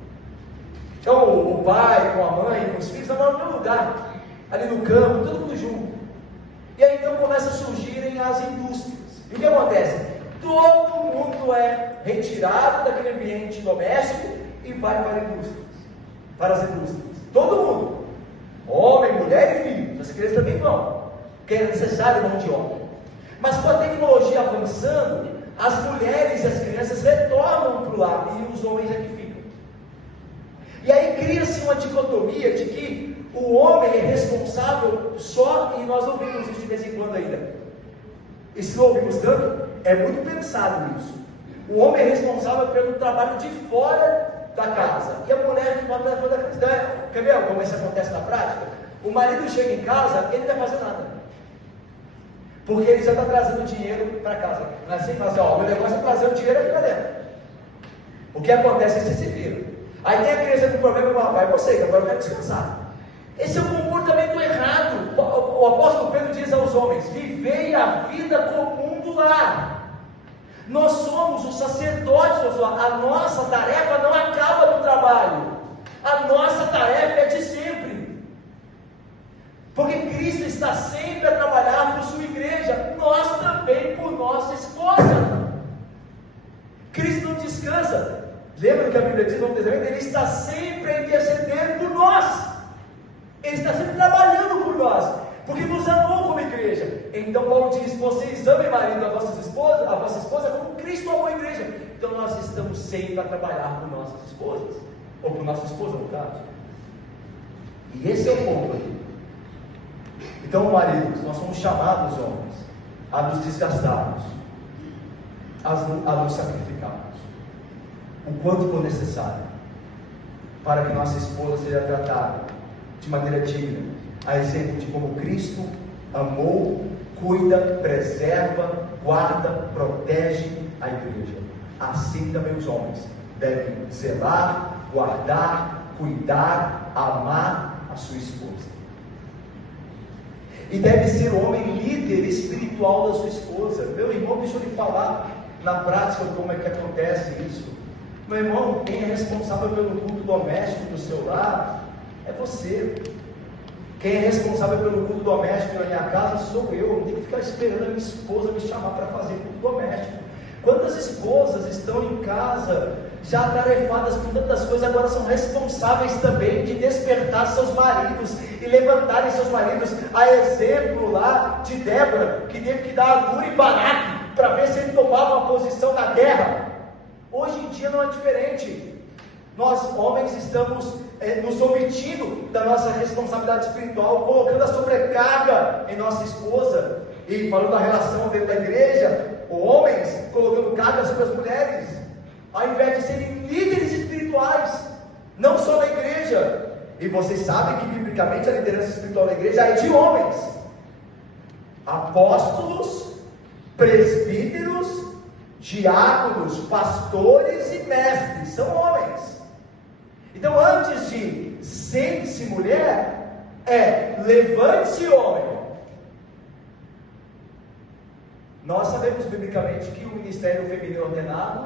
Então o pai com a mãe, com os filhos, trabalhavam em todo lugar, ali no campo, todo mundo junto. E aí então começam a surgirem as indústrias. E o que acontece? Todo mundo é retirado daquele ambiente doméstico e vai para as indústrias. Todo mundo, homem, mulher e filho. As crianças também vão, porque é necessário mão de obra. Mas com a tecnologia avançando, as mulheres e as crianças retornam para o lar e os homens é que ficam. E aí cria-se uma dicotomia de que o homem é responsável só, e nós ouvimos isso de vez em quando ainda. E se não ouvimos tanto, é muito pensado nisso. O homem é responsável pelo trabalho de fora da casa e a mulher que volta da casa. Então, quer ver como isso acontece na prática? O marido chega em casa, ele não vai fazer nada, porque ele já está trazendo dinheiro para casa. Não é assim? Fala assim, ó, o meu negócio é trazer o dinheiro aqui para dentro. O que acontece é que você se vira. Aí tem a criança com problema, vai você, que agora eu quero descansar. Esse é um comportamento errado. O apóstolo Pedro diz aos homens: vivei a vida comum do lar. Nós somos os sacerdotes, a nossa tarefa não acaba no trabalho, a nossa tarefa é de sempre, porque Cristo está sempre a trabalhar por sua igreja, nós também por nossa esposa. Cristo não descansa. Lembra que a Bíblia diz no Novo Testamento? Ele está sempre a interceder por nós, Ele está sempre trabalhando por nós, porque nos amou como igreja. Então Paulo diz: vocês amem marido a vossa esposa como Cristo amou a igreja. Então nós estamos sempre a trabalhar por nossas esposas, ou por nossa esposa no caso. E esse é o ponto aqui. Então, maridos, nós somos chamados, homens, a nos desgastarmos, a nos sacrificarmos, o quanto for necessário, para que nossa esposa seja tratada de maneira digna, a exemplo de como Cristo amou, cuida, preserva, guarda, protege a igreja. Assim também os homens devem zelar, guardar, cuidar, amar a sua esposa. E deve ser o homem líder espiritual da sua esposa. Meu irmão, deixa eu lhe falar na prática como é que acontece isso. Meu irmão, quem é responsável pelo culto doméstico do seu lar é você. Quem é responsável pelo culto doméstico na minha casa sou eu. Não tenho que ficar esperando a minha esposa me chamar para fazer culto doméstico. Quantas esposas estão em casa já atarefadas com tantas coisas, agora são responsáveis também de despertar seus maridos e levantarem seus maridos, a exemplo lá de Débora, que teve que dar a dura em Baraque para ver se ele tomava uma posição na guerra. Hoje em dia não é diferente. Nós homens estamos nos omitindo da nossa responsabilidade espiritual, colocando a sobrecarga em nossa esposa. E falando da relação dentro da igreja, homens colocando carga sobre as mulheres, ao invés de serem líderes espirituais, não só na igreja. E vocês sabem que biblicamente a liderança espiritual da igreja é de homens, apóstolos, presbíteros, diáconos, pastores e mestres, são homens. Então, antes de sente-se mulher, levante-se homem. Nós sabemos biblicamente que o ministério feminino ordenado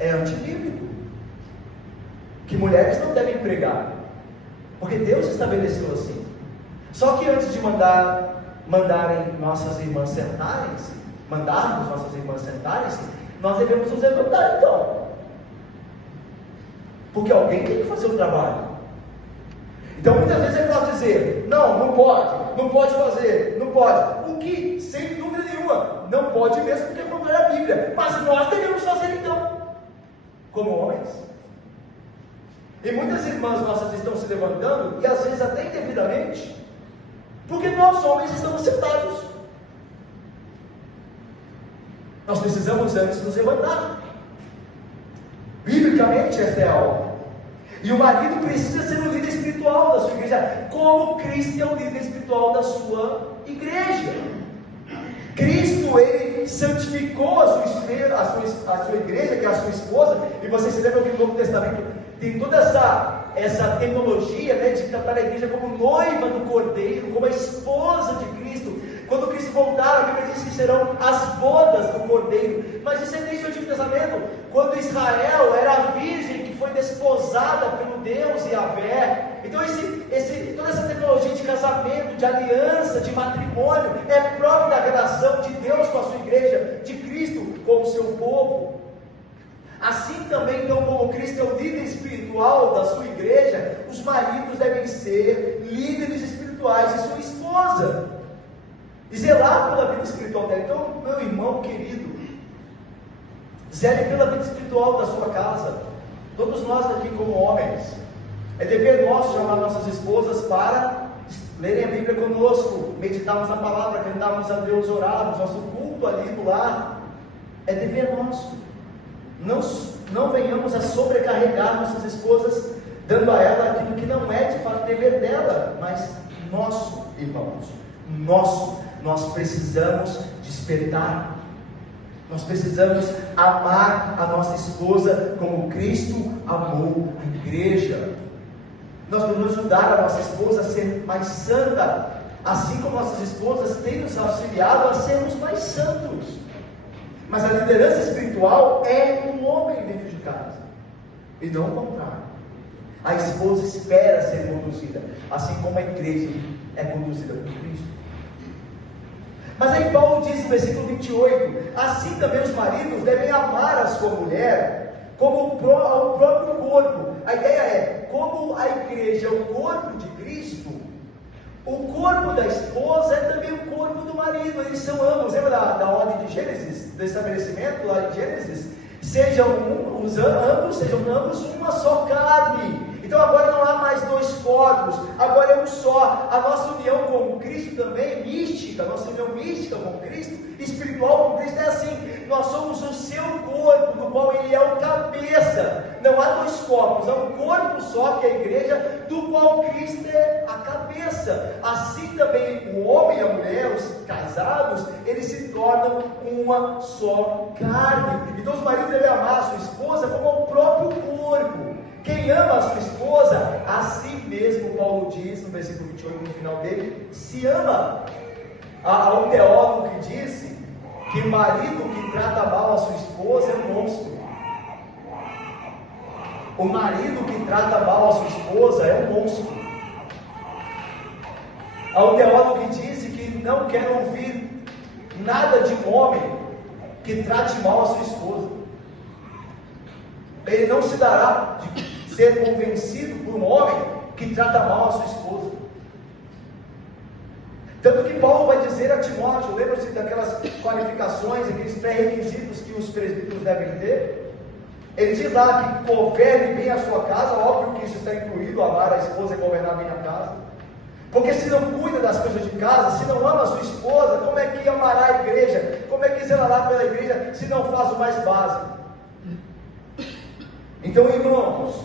é antibíblico, que mulheres não devem pregar, porque Deus estabeleceu assim. Só que antes de mandarem nossas irmãs sentarem-se, mandarmos nossas irmãs sentarem-se, nós devemos nos levantar então, porque alguém tem que fazer o trabalho. Então muitas vezes eu posso dizer: não pode fazer, não pode. O que, sem dúvida nenhuma, não pode mesmo, porque é contrário à Bíblia. Mas nós devemos fazer então, como homens. E muitas irmãs nossas estão se levantando, e às vezes até indevidamente, porque nós homens estamos sentados. Nós precisamos antes nos levantar. Biblicamente esta é a ordem. E o marido precisa ser o líder espiritual da sua igreja, como Cristo é o líder espiritual da sua igreja. Cristo, ele santificou a sua igreja, que é a sua esposa. E vocês se lembram que no Novo Testamento tem toda essa tecnologia, né, de tratar a igreja como noiva do Cordeiro, como a esposa de Cristo. Quando Cristo voltar, a Bíblia diz que serão as bodas do Cordeiro. Mas isso é desde o Antigo Testamento, quando Israel era a virgem que foi desposada pelo Deus Yahvé. Então toda essa tecnologia de casamento, de aliança, de matrimônio, é própria da relação de Deus com a sua igreja, de Cristo com o seu povo. Assim também, então, como Cristo é o líder espiritual da sua igreja, os maridos devem ser líderes espirituais de sua esposa, e zelar pela vida espiritual dela. Então, meu irmão querido, zele pela vida espiritual da sua casa. Todos nós aqui como homens, é dever nosso chamar nossas esposas para lerem a Bíblia conosco, meditarmos na palavra, cantarmos a Deus, orarmos, nosso culto ali no lar, é dever nosso. Não venhamos a sobrecarregar nossas esposas, dando a ela aquilo que não é de fato dever dela, mas nosso, irmãos, nós precisamos despertar, nós precisamos amar a nossa esposa como Cristo amou a igreja. Nós precisamos ajudar a nossa esposa a ser mais santa, assim como nossas esposas têm nos auxiliado a sermos mais santos. Mas a liderança espiritual é um homem dentro de casa, e não o contrário. A esposa espera ser conduzida, assim como a igreja é conduzida por Cristo. Mas aí Paulo diz no versículo 28, assim também os maridos devem amar a sua mulher como o próprio corpo. A ideia é, como a igreja é o corpo de Cristo, o corpo da esposa é também o corpo do marido. Eles são ambos. Lembra da ordem de Gênesis, do estabelecimento lá em Gênesis? Sejam ambos uma só carne. Então agora não há mais dois corpos, agora é um só. A nossa união com Cristo também, mística, nossa união mística com Cristo, espiritual com Cristo, é assim: nós somos o seu corpo, do qual Ele é o cabeça. Não há dois corpos, há um corpo só, que é a igreja, do qual Cristo é a cabeça. Assim também o homem e a mulher, os casados, eles se tornam uma só carne. Então os maridos devem amar a sua esposa como o próprio corpo. Quem ama a sua esposa, a si mesmo, Paulo diz no versículo 28, no final dele, se ama. Há um teólogo que disse que o marido que trata mal a sua esposa é um monstro. O marido que trata mal a sua esposa é um monstro. Há um teólogo que disse que não quer ouvir nada de um homem que trate mal a sua esposa. Ele não se dará de ser convencido por um homem que trata mal a sua esposa. Tanto que Paulo vai dizer a Timóteo, lembra-se daquelas qualificações, aqueles pré-requisitos que os presbíteros devem ter? Ele diz lá que governe bem a sua casa. Óbvio que isso está incluído, amar a esposa e governar bem a casa. Porque se não cuida das coisas de casa, se não ama a sua esposa, como é que amará a igreja? Como é que zelará pela igreja se não faz o mais básico? Então, irmãos,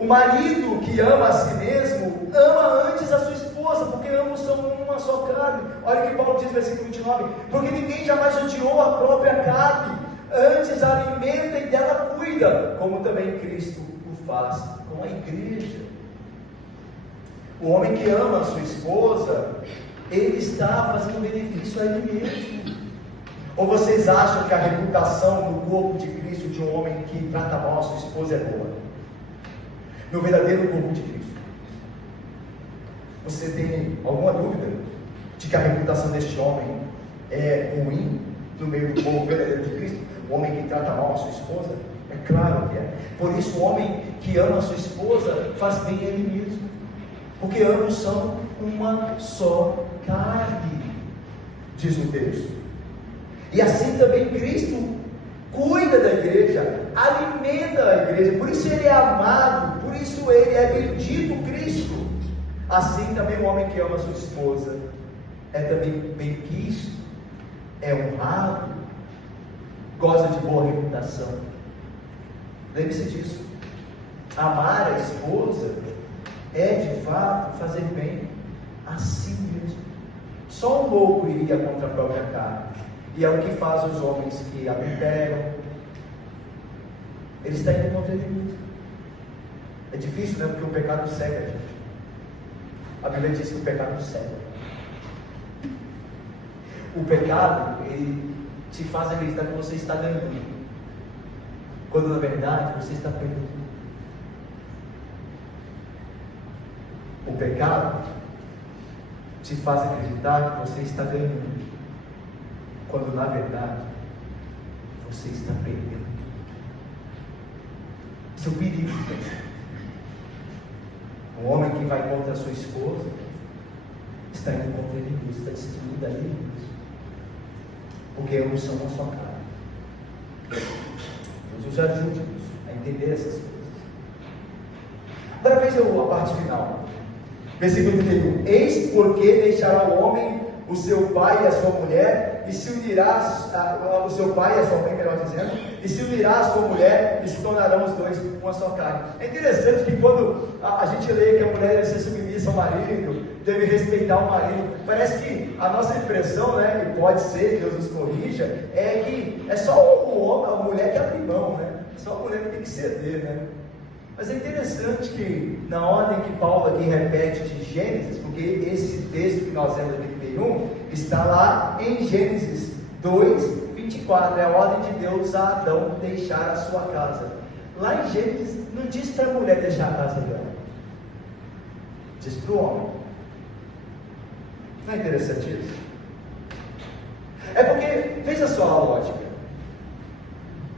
o marido que ama a si mesmo, ama antes a sua esposa, porque ambos são uma só carne. Olha o que Paulo diz no versículo 29, porque ninguém jamais odiou a própria carne, antes a alimenta e dela cuida, como também Cristo o faz com a igreja. O homem que ama a sua esposa, ele está fazendo benefício a ele mesmo. Ou vocês acham que a reputação do corpo de Cristo de um homem que trata mal a sua esposa é boa? No verdadeiro corpo de Cristo, você tem alguma dúvida de que a reputação deste homem é ruim no meio do povo verdadeiro de Cristo? O homem que trata mal a sua esposa? É claro que é. Por isso o homem que ama a sua esposa faz bem a ele mesmo, porque ambos são uma só carne, diz o texto. E assim também Cristo cuida da igreja, alimenta a igreja, por isso Ele é amado, por isso Ele é bendito Cristo. Assim também o homem que ama a sua esposa é também benquisto, é honrado, goza de boa reputação. Lembre-se disso. Amar a esposa é de fato fazer bem a si mesmo. Só um louco iria contra a própria carne. E é o que faz os homens que adulteram. Eles estão indo contra ele mesmo. É difícil, né? Porque o pecado cega a gente. A Bíblia diz que o pecado cega. O pecado, ele te faz acreditar que você está ganhando, quando na verdade você está perdendo. O pecado te faz acreditar que você está ganhando, quando na verdade você está perdendo. Seu perigo. Um homem que vai contra a sua esposa está indo contra ele mesmo, está destruindo a ele mesmo, porque ambos são uma só carne. Deus nos ajude a entender essas coisas. Agora veja a parte final. Versículo 31. Eis porque deixará o homem o seu pai e a sua mulher, e se unirás, o seu pai e a sua mãe, melhor dizendo, e se unirá a sua mulher, e se tornarão os dois uma só carne. É interessante que quando a gente lê que a mulher deve ser submissa ao marido, deve respeitar o marido, parece que a nossa impressão, né, e pode ser, Deus nos corrija, é que é só o homem, a mulher que abre mão, né? É só a mulher que tem que ceder, né? Mas é interessante que na ordem que Paulo aqui repete de Gênesis, porque esse texto que nós lemos aqui em 31 está lá em Gênesis 2:24, é a ordem de Deus a Adão deixar a sua casa. Lá em Gênesis não diz para a mulher deixar a casa dela, diz para o homem. Não é interessante isso? É porque, veja só a lógica,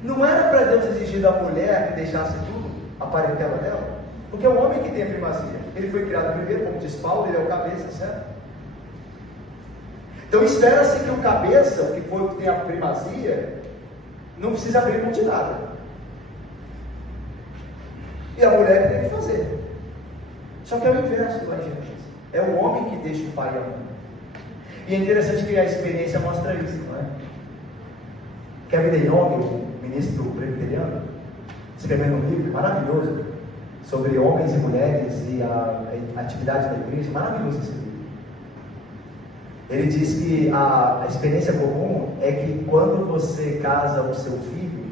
não era para Deus exigir da mulher que deixasse tudo, a parentela dela, porque é o homem que tem a primazia. Ele foi criado primeiro, como diz Paulo, ele é o cabeça, certo? Então espera-se que o cabeça, o que for que tem a primazia, não precisa abrir mão de nada. E a mulher tem que fazer. Só que é o inverso lá em Gênesis. É o homem que deixa o pai e a mãe. E é interessante que a experiência mostra isso, não é? Kevin DeYoung, o ministro presbiteriano, escrevendo um livro maravilhoso sobre homens e mulheres e a atividade da igreja, maravilhoso esse livro. Ele diz que a experiência comum é que quando você casa o seu filho,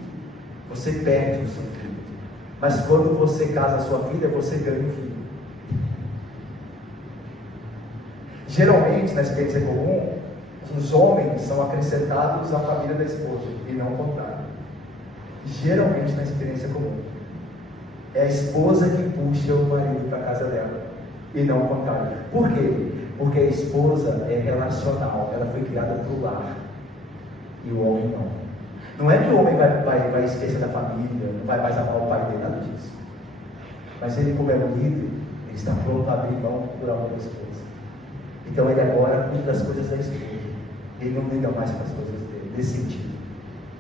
você perde o seu filho. Mas quando você casa a sua filha, você ganha o filho. Geralmente, na experiência comum, os homens são acrescentados à família da esposa, e não o contrário. Geralmente, na experiência comum, é a esposa que puxa o marido para a casa dela, e não o contrário. Por quê? Porque a esposa é relacional, ela foi criada para o lar, e o homem não. Não é que o homem vai esquecer da família, não vai mais amar o pai dele, nada disso. Mas ele, como é um líder, ele está pronto a abrir mão por amor da esposa. Então ele agora cuida das coisas da esposa. Ele não liga mais para as coisas dele, nesse sentido.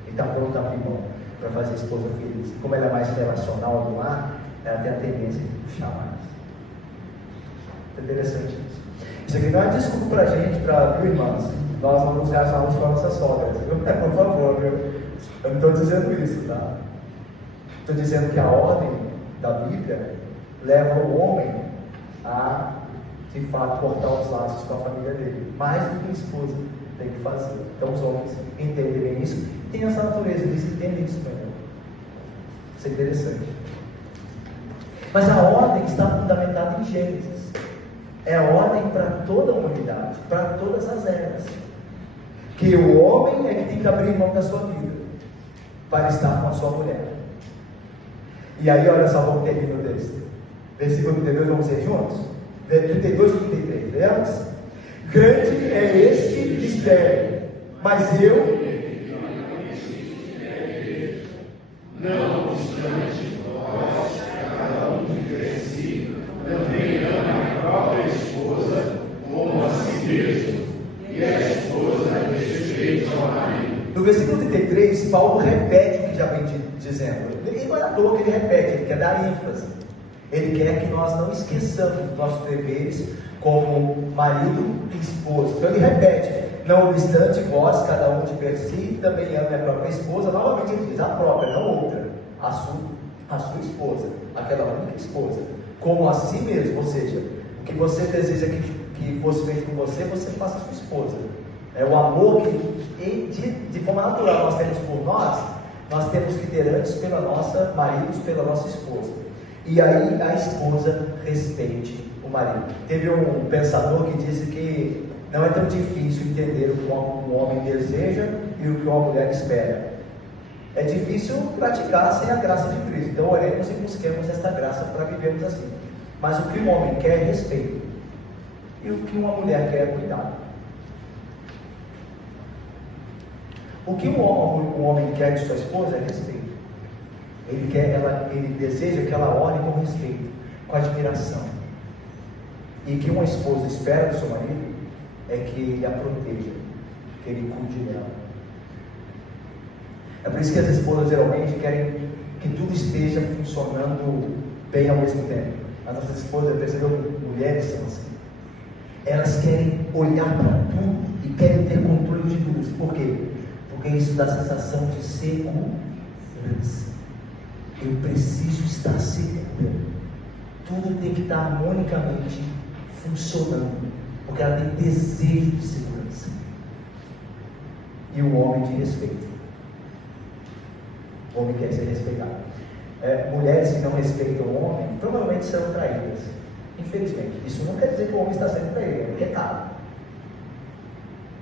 Ele está pronto a abrir mão para fazer a esposa feliz. E como ela é mais relacional no lar, ela tem a tendência de puxar mais. É interessante isso. Isso aqui não é desculpa para a gente, viu, irmãos? Nós não nos relacionamos com a nossa sogra, viu? Por favor, viu? Eu não estou dizendo isso, tá? Estou dizendo que a ordem da Bíblia leva o homem a, de fato, cortar os laços com a família dele, mais do que a esposa tem que fazer. Então os homens entendem bem isso, tem essa natureza, eles entendem isso melhor. Isso é interessante. Mas a ordem está fundamentada em Gênesis. É a ordem para toda a humanidade, para todas as eras. Que o homem é que tem que abrir mão da sua vida para estar com a sua mulher. E aí, olha só como termina o texto. Versículo 32, vamos ler juntos? 32 e 33, lemos? Grande é este mistério, mas eu não obstante vós, cada um de si, também ama a própria esposa como a si mesmo, e a esposa respeita ao marido. No versículo 33, Paulo repete o que já vem dizendo. Ele não é à toa que ele repete, ele quer dar ênfase. Ele quer que nós não esqueçamos dos nossos deveres como marido e esposa. Então ele repete: não obstante vós, cada um de per si, também ame a própria esposa. Novamente ele diz: a própria, não outra, a sua esposa, aquela única esposa, como a si mesmo. Ou seja, o que você deseja que fosse feito com você, você faça a sua esposa. É o amor que de forma natural nós temos por nós temos que ter antes pela nossa maridos, pela nossa esposa. E aí a esposa respeite o marido. Teve um pensador que disse que não é tão difícil entender o que um homem deseja e o que uma mulher espera. É difícil praticar sem a graça de Cristo. Então oremos e busquemos esta graça para vivermos assim. Mas o que um homem quer é respeito, e o que uma mulher quer é cuidado. O que um homem quer de sua esposa é respeito. Ele deseja que ela olhe com respeito, com admiração. E que uma esposa espera do seu marido é que ele a proteja, que ele cuide dela. É por isso que as esposas geralmente querem que tudo esteja funcionando bem ao mesmo tempo. As nossas esposas, percebeu, mulheres são assim. Elas querem olhar para tudo e querem ter controle de tudo. Por quê? Porque isso dá a sensação de segurança. Eu preciso estar segura. Tudo tem que estar harmonicamente funcionando, porque ela tem desejo de segurança. E o homem de respeito. O homem quer ser respeitado. Mulheres que não respeitam o homem provavelmente serão traídas. Infelizmente. Isso não quer dizer que o homem está sendo traído, é pecado.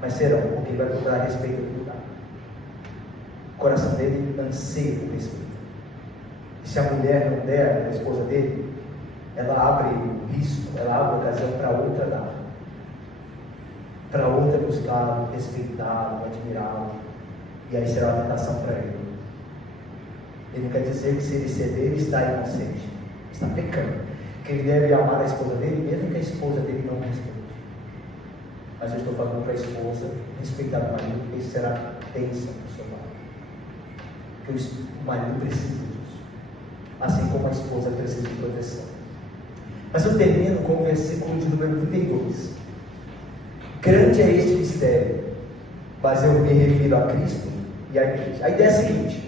Mas serão, porque ele vai procurar respeito no lugar. O coração dele anseia por respeito. E se a mulher não der a esposa dele, ela abre o risco, ela abre a ocasião para outra dar. Para outra buscar respeitá-lo, admirá-lo. E aí será uma tentação para ele. Ele não quer dizer que se ele ceder, ele está inocente. Está pecando. Que ele deve amar a esposa dele, mesmo que a esposa dele não respeite. Mas eu estou falando para a esposa respeitar o marido, porque isso será bênção para o seu marido. Porque o marido precisa disso. Assim como a esposa precisa de proteção. Mas eu termino com o versículo de número 32. Grande é este mistério, mas eu me refiro a Cristo e à igreja. A ideia é a seguinte: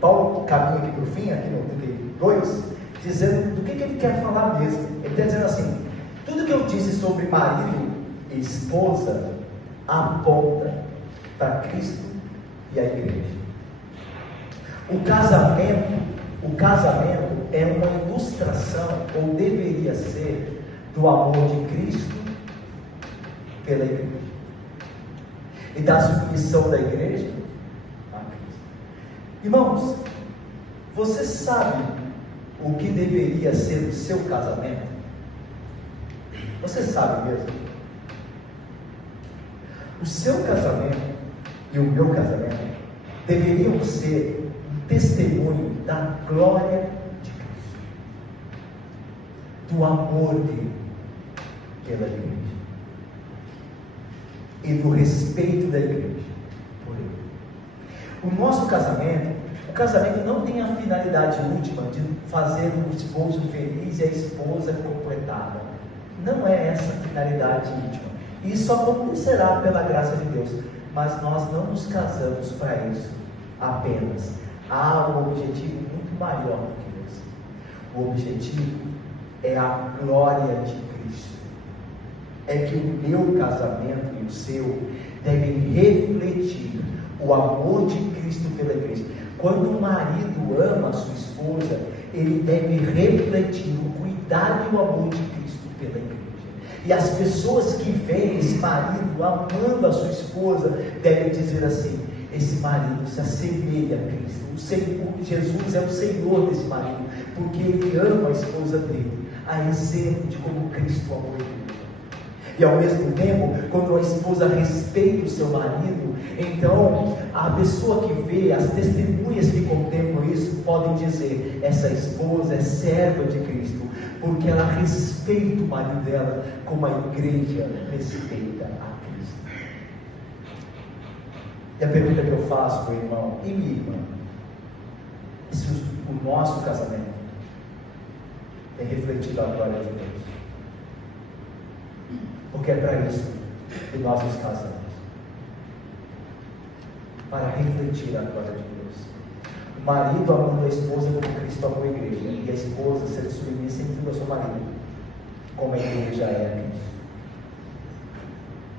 Paulo caminha aqui para o fim, aqui no 32, dizendo do que ele quer falar mesmo. Ele está dizendo assim: tudo que eu disse sobre marido e esposa aponta para Cristo e a igreja. O casamento é uma ilustração, ou deveria ser, do amor de Cristo pela igreja e da submissão da igreja a Cristo. Irmãos, você sabe o que deveria ser o seu casamento? Você sabe mesmo? O seu casamento e o meu casamento deveriam ser um testemunho da glória de Cristo, do amor dele pela igreja e do respeito da igreja por ele. O nosso casamento, o casamento não tem a finalidade última de fazer o esposo feliz e a esposa completada. Não é essa a finalidade última. Isso acontecerá pela graça de Deus, mas nós não nos casamos para isso apenas. Há um objetivo muito maior do que esse. O objetivo é a glória de Cristo. É que o meu casamento e o seu devem refletir o amor de Cristo pela igreja. Quando o marido ama a sua esposa, ele deve refletir o cuidado e o amor de Cristo pela igreja. E as pessoas que veem esse marido amando a sua esposa devem dizer assim: esse marido se assemelha a Cristo. Jesus é o Senhor desse marido, porque ele ama a esposa dele, a exemplo de como Cristo amou a igreja. E ao mesmo tempo, quando a esposa respeita o seu marido, então a pessoa que vê, as testemunhas que contemplam isso, podem dizer: essa esposa é serva de Cristo, porque ela respeita o marido dela como a igreja respeita a Cristo. E a pergunta que eu faço, meu irmão e minha irmã: se o nosso casamento tem refletido a glória de Deus? Porque é para isso que nós nos casamos, para refletir a glória de Deus. O marido amando a esposa como Cristo amou a igreja, e a esposa sendo submissa em tudo ao seu marido, como a igreja é a Cristo.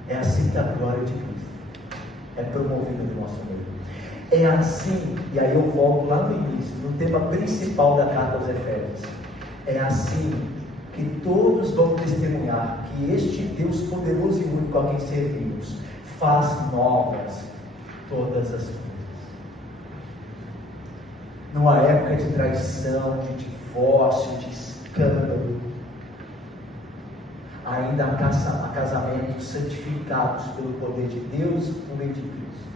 É assim que a glória de Cristo é promovida no nosso meio. É assim, e aí eu volto lá no início, no tema principal da carta aos Efésios. É assim que todos vão testemunhar que este Deus poderoso e único a quem servimos faz novas todas as coisas. Numa época de traição, de divórcio, de escândalo, ainda há casamentos santificados pelo poder de Deus por meio de Cristo.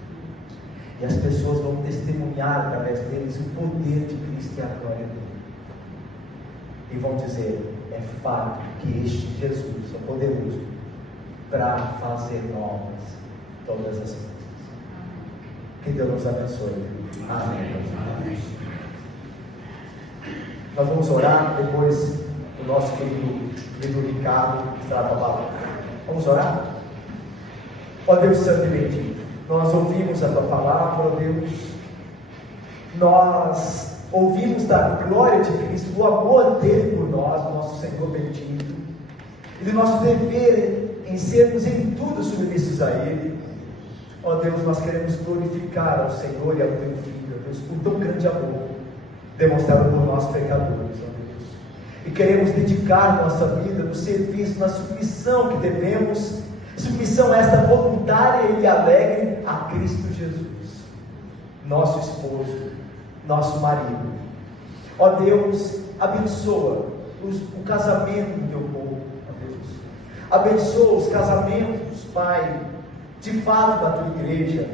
E as pessoas vão testemunhar através deles o poder de Cristo e a glória dele. E vão dizer: é fato que este Jesus é poderoso para fazer novas todas as coisas. Que Deus nos abençoe. Amém. Nós vamos orar, depois o nosso querido Ricardo estará com a palavra. Vamos orar? Ó Deus Santo e bendito, nós ouvimos a Tua palavra, ó Deus. Nós ouvimos da glória de Cristo, do amor dele por nós, o nosso Senhor bendito, e do nosso dever em sermos em tudo submissos a Ele. Ó Deus, nós queremos glorificar ao Senhor e ao Teu Filho, ó Deus, por tão grande amor demonstrado por nós pecadores, ó Deus. E queremos dedicar nossa vida no serviço, na submissão que devemos, submissão esta voluntária e alegre a Cristo Jesus, nosso esposo, nosso marido. Ó Deus, abençoa o casamento do Teu povo, ó Deus. Abençoa os casamentos, Pai, de fato da Tua igreja,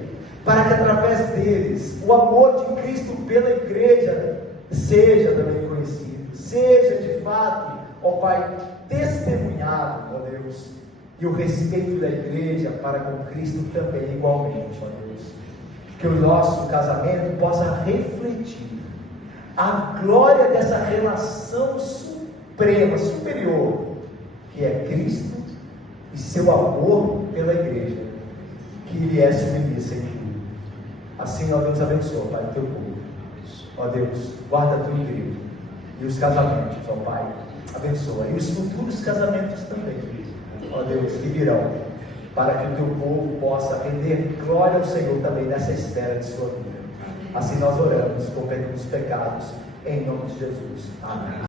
para que através deles o amor de Cristo pela igreja seja também conhecido, seja de fato, ó Pai, testemunhado, ó Deus, e o respeito da igreja para com Cristo também igualmente, ó Deus. Que o nosso casamento possa refletir a glória dessa relação suprema, superior, que é Cristo e seu amor pela igreja, que Ele é submissa em tudo. Assim, ó Deus, abençoa, Pai, o Teu povo. Ó Deus, guarda a Tua igreja e os casamentos, ó Pai, abençoa. E os futuros casamentos também, ó Deus, que virão, para que o Teu povo possa render glória ao Senhor também nessa esfera de sua vida. Assim nós oramos, cometemos pecados, em nome de Jesus. Amém.